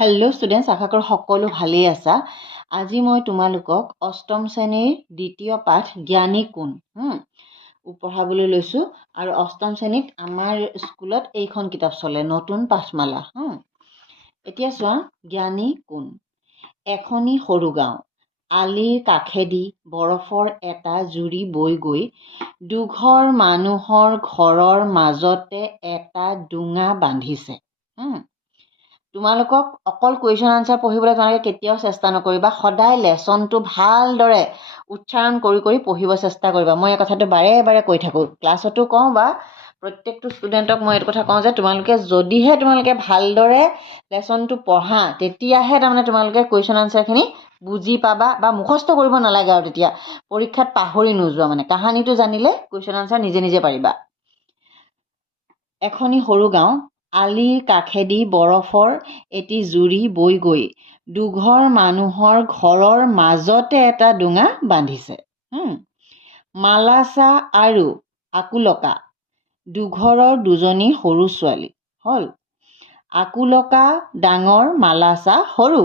Hello' students, আশা কৰোঁ সকলো ভালেই আছা। আজি মই তোমালোকক অষ্টম শ্ৰেণীৰ দ্বিতীয় পাঠ জ্ঞানী কোন পঢ়াবলৈ লৈছোঁ। আৰু অষ্টম শ্ৰেণীত আমাৰ স্কুলত এইখন কিতাপ চলে, নতুন পাঠমালা। এতিয়া চোৱা, জ্ঞানী কোন। এখনি সৰু গাঁও, আলিৰ কাষেদি বৰফৰ এটা জুৰি বৈ গৈ দুঘৰ মানুহৰ ঘৰৰ মাজতে এটা ডোঙা বান্ধিছে। তোমালোকক অকল কুৱেশ্যন আনচাৰ পঢ়িবলৈ তোমালোকে কেতিয়াও চেষ্টা নকৰিবা। সদায় লেচনটো ভালদৰে উচ্চাৰণ কৰি কৰি পঢ়িব চেষ্টা কৰিবা। মই এই কথাটো বাৰে বাৰে কৈ থাকোঁ, ক্লাছতো কওঁ বা প্ৰত্যেকটো ষ্টুডেণ্টক মই এইটো কথা কওঁ যে যদিহে তোমালোকে ভালদৰে লেচনটো পঢ়া, তেতিয়াহে তাৰমানে তোমালোকে কুৱেশ্যন আনচাৰখিনি বুজি পাবা বা মুখস্থ কৰিব নালাগে। আৰু তেতিয়া পৰীক্ষাত পাহৰি নোযোৱা, মানে কাহানীটো জানিলে কুৱেশ্যন আনচাৰ নিজে নিজে পাৰিবা। এখনি সৰু গাঁও, আলিৰ কাষেদি বৰফৰ এটি জুৰি বৈ গৈ দুঘৰ মানুহৰ ঘৰৰ মাজতে এটা ডোঙা বান্ধিছে। মালাচা আৰু আকুলকা দুঘৰৰ দুজনী সৰু ছোৱালী হ'ল। আকুলকা ডাঙৰ, মালাচা সৰু।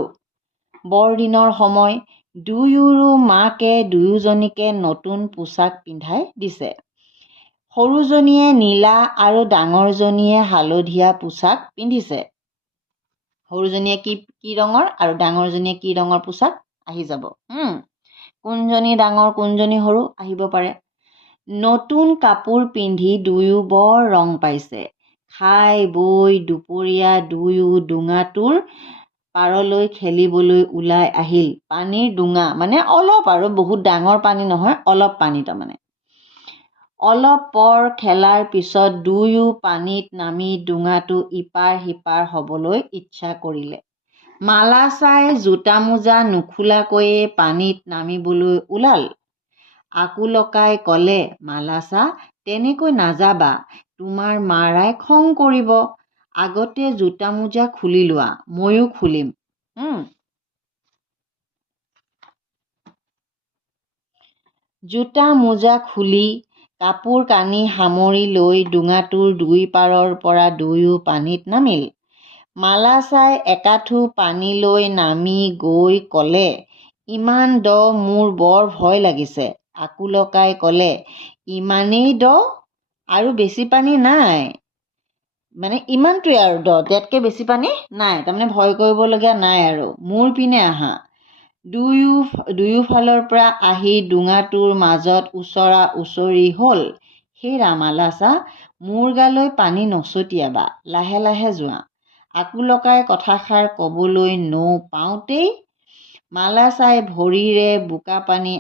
বৰদিনৰ সময়, দুয়োৰো মাকে দুয়োজনীকে নতুন পোছাক পিন্ধাই দিছে। সৰুজনীয়ে নীলা আৰু ডাঙৰজনীয়ে হালধীয়া পোছাক পিন্ধিছে। সৰুজনীয়ে কি ৰঙৰ আৰু ডাঙৰজনীয়ে কি ৰঙৰ পোছাক আহি যাব। কোনজনী ডাঙৰ কোনজনী সৰু আহিব পাৰে। নতুন কাপোৰ পিন্ধি দুয়ো বৰ ৰং পাইছে। খাই বৈ দুপৰীয়া দুয়ো ডোঙাটোৰ পাৰলৈ খেলিবলৈ ওলাই আহিল। পানীৰ ডোঙা মানে অলপ, আৰু বহুত ডাঙৰ পানী নহয়, অলপ পানী তাৰমানে। অলপ পৰ খেলাৰ পিছত দুয়ো পানীত নামি ডোঙাটো ইপাৰ সিপাৰ হ'বলৈ ইচ্ছা কৰিলে। মালাচাই জোতা মোজা নোখোলাকৈয়ে পানীত নামিবলৈ ওলাল। আকুলকাই ক'লে, মালাচা, তেনেকৈ নাযাবা, তোমাৰ মাৰাই খং কৰিব। আগতে জোতা মোজা খুলি লোৱা, ময়ো খুলিম। জোতা মোজা খুলি কাপোৰ কানি সামৰি লৈ ডোঙাটোৰ দুই পাৰৰ পৰা দুয়ো পানীত নামিল। মালাচাই একাঠু পানী লৈ নামি গৈ ক'লে, ইমান দ মোৰ বৰ ভয় লাগিছে। আকুলকাই ক'লে, ইমানেই দ আৰু বেছি পানী নাই, মানে ইমানটোৱে আৰু দ, ইয়াতকৈ বেছি পানী নাই, তাৰমানে ভয় কৰিবলগীয়া নাই আৰু, মোৰ পিনে আহা। দুয়োফালৰ পৰা আহি ডোঙাটোৰ মাজত ওচৰা ওচৰি হ'ল। হেৰা মালাচা, মোৰ গালৈ পানী নছটিয়াবা, লাহে লাহে যোৱা। আকুলকাই কথাষাৰ ক'বলৈ নৌ পাওঁতেই মালাচাই ভৰিৰে বোকা পানী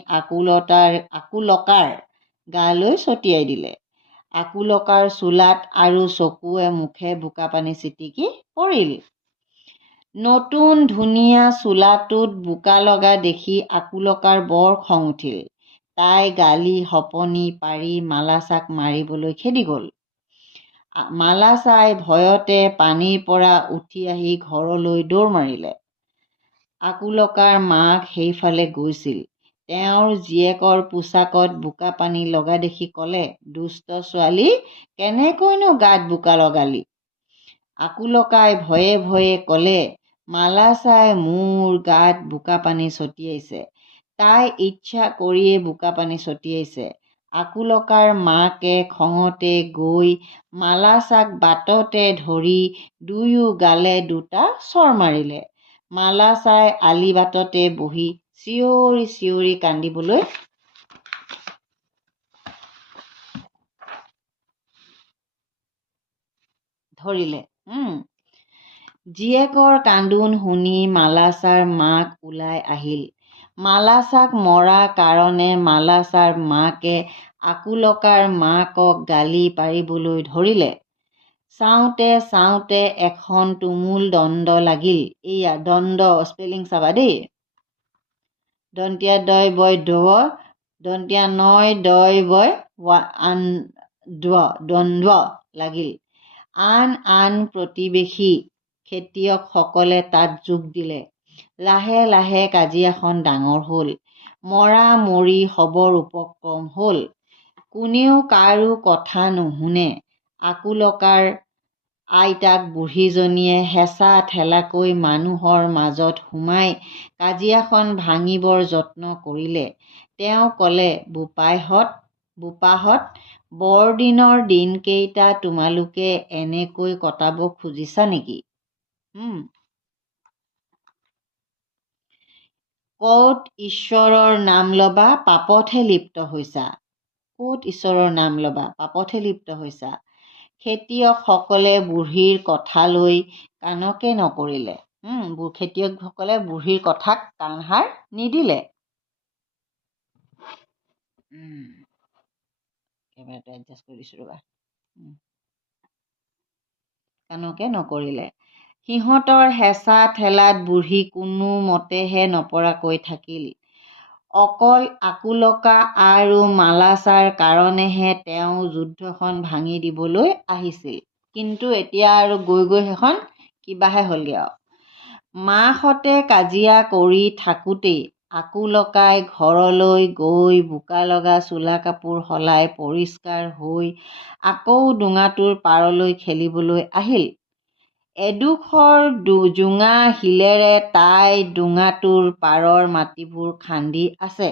আকুলকাৰ গালৈ ছটিয়াই দিলে। আকুলকাৰ চোলাত আৰু চকুৱে মুখে বোকা পানী ছিটিকি পৰিল। নতুন ধুনীয়া চোলাটোত বোকা লগা দেখি আকুলকাৰ বৰ খং উঠিল। তাই গালি শপনি পাৰি মালাচাক মাৰিবলৈ খেদি গ'ল। মালাচাই ভয়তে পানীৰ পৰা উঠি আহি ঘৰলৈ দৌৰ মাৰিলে। আকুলকাৰ মাক সেইফালে গৈছিল। তেওঁৰ জীয়েকৰ পোছাকত বোকা পানী লগা দেখি ক'লে, দুষ্ট ছোৱালী, কেনেকৈনো গাত বোকা লগালি? আকুলকাই ভয়ে ভয়ে ক'লে, মালাচাই মোৰ গাত বোকা পানী ছটিয়াইছে, তাই ইচ্ছা কৰিয়ে বোকা পানী ছটিয়াইছে। আকুলকাৰ মাকে খঙতে গৈ মালাচাক বাটতে ধৰি দুয়ো গালে দুটা চৰ মাৰিলে। মালাচাই আলি বাটতে বহি চিঞৰি চিঞৰি কান্দিবলৈ ধৰিলে। জীয়েকৰ কান্দোন শুনি মালাচাৰ মাক ওলাই আহিল। মালাচাক মৰা কাৰণে মালাচাৰ মাকে আকুলকাৰ মাকক গালি পাৰিবলৈ ধৰিলে। চাওঁতে চাওঁতে এখন তুমুল দ্বন্দ্ব লাগিল। এইয়া দ্বন্দ্ব, স্পেলিং চাবা দেই। দন্তীয়া দয় বয় ধ্ব, দন্তীয়া নয় দয় বয় দ্বন্দ্ব লাগিল। আন আন প্ৰতিবেশী খেতিয়কসকলে তাত যোগ দিলে। লাহে লাহে কাজিয়াখন ডাঙৰ হ'ল। মৰা মৰি হ'বৰ উপক্ৰম হ'ল। কোনেও কাৰো কথা নুশুনে। আকুলকাৰ আইতাক বুঢ়ীজনীয়ে হেঁচা ঠেলাকৈ মানুহৰ মাজত সোমাই কাজিয়াখন ভাঙিবৰ যত্ন কৰিলে। তেওঁ ক'লে, বোপাহঁত, বৰদিনৰ দিনকেইটা তোমালোকে এনেকৈ কটাব খুজিছা নেকি? ক'ত ঈশ্বৰৰ নাম ল'বা, পাপতহে লিপ্ত হৈছা। ক'ত ঈশ্বৰৰ নাম ল'বা, পাপতহে লিপ্ত হৈছা। খেতিয়কসকলে বুঢ়ীৰ কথালৈ কাণকে নকৰিলে। খেতিয়কসকলে বুঢ়ীৰ কথাক কাণসাৰ নিদিলে। কেমেৰাটো এডজাষ্ট কৰি দিছোঁ ৰ'বা। কাণকে নকৰিলে। সিহঁতৰ হেঁচা ঠেলাত বুঢ়ী কোনোমতেহে নপৰাকৈ থাকিল। অকল আকুলকা আৰু মালাছাৰ কাৰণেহে তেওঁ যুদ্ধখন ভাঙি দিবলৈ আহিছিল। কিন্তু এতিয়া আৰু গৈ সেইখন কিবাহে হ'লগৈ আৰু। মাহঁতে কাজিয়া কৰি থাকোঁতেই আকুলকাই ঘৰলৈ গৈ বোকা লগা চোলা কাপোৰ সলাই পৰিষ্কাৰ হৈ আকৌ ডোঙাটোৰ পাৰলৈ খেলিবলৈ আহিল। এডোখৰ জোঙা শিলেৰে তাই ডোঙাটোৰ পাৰৰ মাটিবোৰ খান্দি আছে।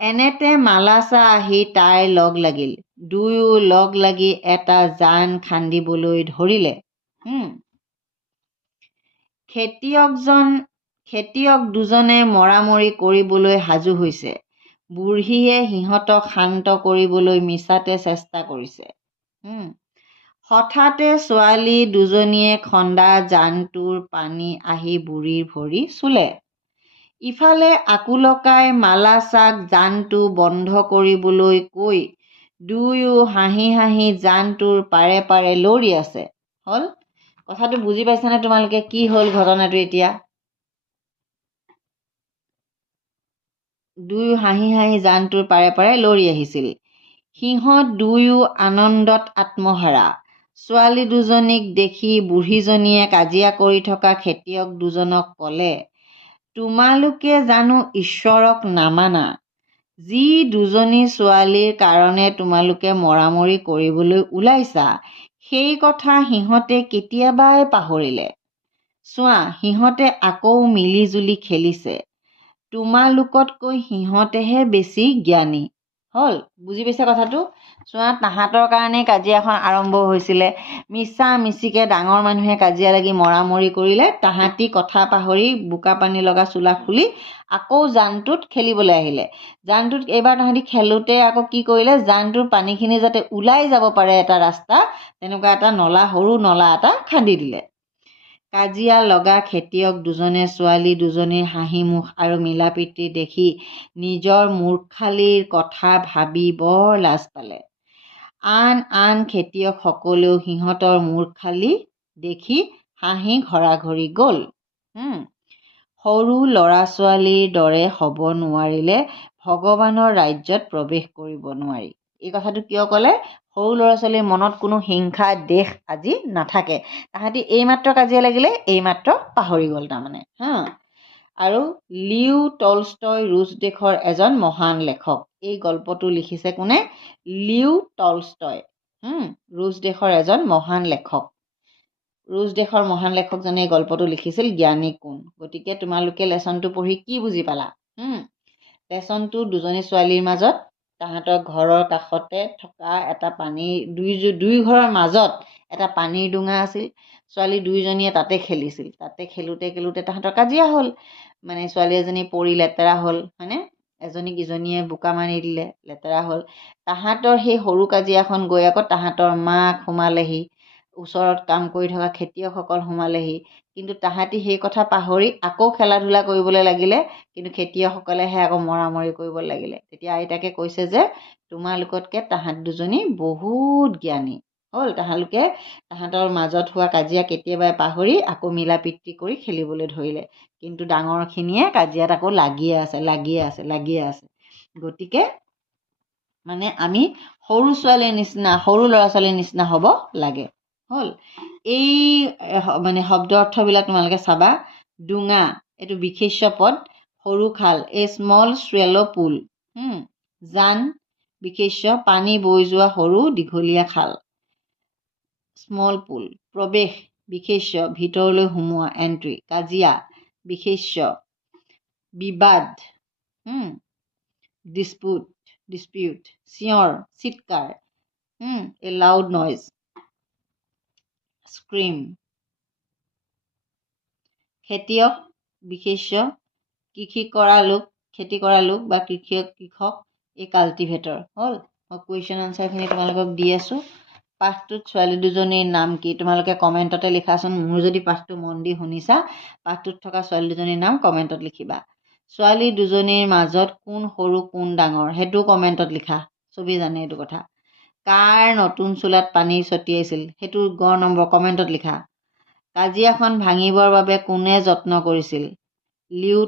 এনেতে মালাছা আহি তাইৰ লগ লাগিল। দুয়ো লগ লাগি এটা জান খান্দিবলৈ ধৰিলে। খেতিয়ক দুজনে মৰামৰি কৰিবলৈ সাজু হৈছে। বুঢ়ীয়ে সিহঁতক শান্ত কৰিবলৈ মিছাতে চেষ্টা কৰিছে। হঠাতে ছোৱালী দুজনীয়ে খন্দা জানটোৰ পানী আহি বুঢ়ীৰ ভৰি চুলে। ইফালে আকুলকাই মালাছাক জানটো বন্ধ কৰিবলৈ কৈ দুয়ো হাঁহি হাঁহি জানটোৰ পাৰে পাৰে লৰি আছে। হ'ল কথাটো বুজি পাইছানে তোমালোকে? কি হ'ল ঘটনাটো এতিয়া? দুয়ো হাঁহি হাঁহি জানটোৰ পাৰে পাৰে লৰি আহিছিল। সিহঁত দুয়ো আনন্দত আত্মহাৰা। ছোৱালী দুজনীক দেখি বুঢ়ীজনীয়ে কাজিয়া কৰি থকা খেতিয়ক দুজনক ক'লে, তোমালোকে জানো ঈশ্বৰক নামানা? যি দুজনী ছোৱালীৰ কাৰণে তোমালোকে মৰামৰি কৰিবলৈ ওলাইছা, সেই কথা সিহঁতে কেতিয়াবাই পাহৰিলে। চোৱা, সিহঁতে আকৌ মিলি জুলি খেলিছে। তোমালোকতকৈ সিহঁতেহে বেছি জ্ঞানী। হ'ল বুজি পাইছা কথাটো? চোৱা, তাহাঁতৰ কাৰণেই কাজিয়াখন আৰম্ভ হৈছিলে। মিছা মিছিকে ডাঙৰ মানুহে কাজিয়া লাগি মৰামৰি কৰিলে। তাহাঁতি কথা পাহৰি বোকা পানী লগা চোলা খুলি আকৌ জানটোত খেলিবলৈ আহিলে। জানটোত এইবাৰ তাহাঁতি খেলোঁতে আকৌ কি কৰিলে, জানটোৰ পানীখিনি যাতে ওলাই যাব পাৰে এটা ৰাস্তা, তেনেকুৱা এটা নলা, সৰু নলা এটা খান্দি দিলে। কাজিয়া লগা খেতিয়ক দুজনে ছোৱালী দুজনীৰ হাঁহি মুখ আৰু মিলা প্ৰীতি দেখি নিজৰ মূৰ্খালিৰ কথা ভাবি বৰ লাজ পালে। আন খেতিয়কসকলেও সিহঁতৰ মূৰ্খালি দেখি হাঁহি ঘৰাঘৰি গ'ল। সৰু ল'ৰা ছোৱালীৰ দৰে হ'ব নোৱাৰিলে ভগৱানৰ ৰাজ্যত প্ৰৱেশ কৰিব নোৱাৰি। এই কথাটো কিয় ক'লে? সৰু ল'ৰা ছোৱালীৰ মনত কোনো হিংসা দেশ আজি নাথাকে। তাহাঁতি এইমাত্ৰ কাজিয়া লাগিলে, এইমাত্ৰ পাহৰি গ'ল তাৰমানে। আৰু লিও টলষ্টয় ৰুছ দেশৰ এজন মহান লেখক। এই গল্পটো লিখিছে কোনে? Leo Tolstoy. ৰুছ দেশৰ এজন মহান লেখক। ৰুছ দেশৰ মহান লেখকজনে এই গল্পটো লিখিছিল। জ্ঞানী কোন? গতিকে তোমালোকে লেচনটো পঢ়ি কি বুজি পালা? লেচনটো দুজনী ছোৱালীৰ মাজত, তাহাঁতৰ ঘৰৰ কাষতে থকা এটা দুই ঘৰৰ মাজত এটা পানীৰ ডোঙা আছিল। ছোৱালী দুইজনীয়ে তাতে খেলিছিল। তাতে খেলোঁতে তাহাঁতৰ কাজিয়া হ'ল। মানে ছোৱালী এজনী পৰি লেতেৰা হ'ল, হয়নে? এজনীক ইজনীয়ে বোকা মাৰি দিলে, লেতেৰা হ'ল। তাহাঁতৰ সেই সৰু কাজিয়াখন গৈ আকৌ তাহাঁতৰ মাক সোমালেহি, ওচৰত কাম কৰি থকা খেতিয়কসকল সোমালেহি। কিন্তু তাহাঁতি সেই কথা পাহৰি আকৌ খেলা ধূলা কৰিবলৈ লাগিলে। কিন্তু খেতিয়কসকলেহে আকৌ মৰামৰি কৰিব লাগিলে। তেতিয়া আইতাকে কৈছে যে তোমালোকতকৈ তাহাঁত দুজনী বহুত জ্ঞানী। হ'ল তাহাঁলোকে তাহাঁতৰ মাজত হোৱা কাজিয়া কেতিয়াবাই পাহৰি আকৌ মিলা প্ৰীতি কৰি খেলিবলৈ ধৰিলে। কিন্তু ডাঙৰখিনিয়ে কাজিয়াত আকৌ লাগিয়ে আছে। গতিকে মানে আমি সৰু ল'ৰা ছোৱালীৰ নিচিনা হ'ব লাগে। হ'ল এই মানে শব্দ অৰ্থবিলাক তোমালোকে চাবা। ডোঙা, এইটো বিশেষ্য পদ। সৰু খাল, এ স্মল শ্বেল' পুল। জান, বিশেষ্য, পানী বৈ যোৱা সৰু দীঘলীয়া খাল। স্মল পুল, প্ৰৱেশ বিশেষ্য ভিতৰলৈ সোমোৱা এণ্ট্ৰি, কাজিয়া বিশেষ্য বিবাদ, ডিস্পিউট, চিঞৰ চিৎকাৰ, এ লাউড নইজ, স্ক্ৰীম, খেতিয়ক বিশেষ্য খেতি কৰা লোক বা কৃষক, এই কাল্টিভেটৰ। হ'ল, মই কুৱেশ্যন আনচাৰখিনি তোমালোকক দি আছোঁ। পাঠটোত ছোৱালী দুজনীৰ নাম কি? তোমালোকে কমেণ্টতে লিখাচোন। মোৰ যদি পাঠটো মন দি শুনিছা, পাঠটোত থকা ছোৱালী দুজনীৰ নাম কমেণ্টত লিখিবা। ছোৱালী দুজনীৰ মাজত কোন সৰু কোন ডাঙৰ, সেইটো কমেণ্টত লিখা। চবেই জানে এইটো কথা। কাৰ নতুন চোলাত পানী ছটিয়াইছিল, সেইটো গ নম্বৰ কমেণ্টত লিখা। কাজিয়াখন ভাঙিবৰ বাবে কোনে যত্ন কৰিছিল? লিউ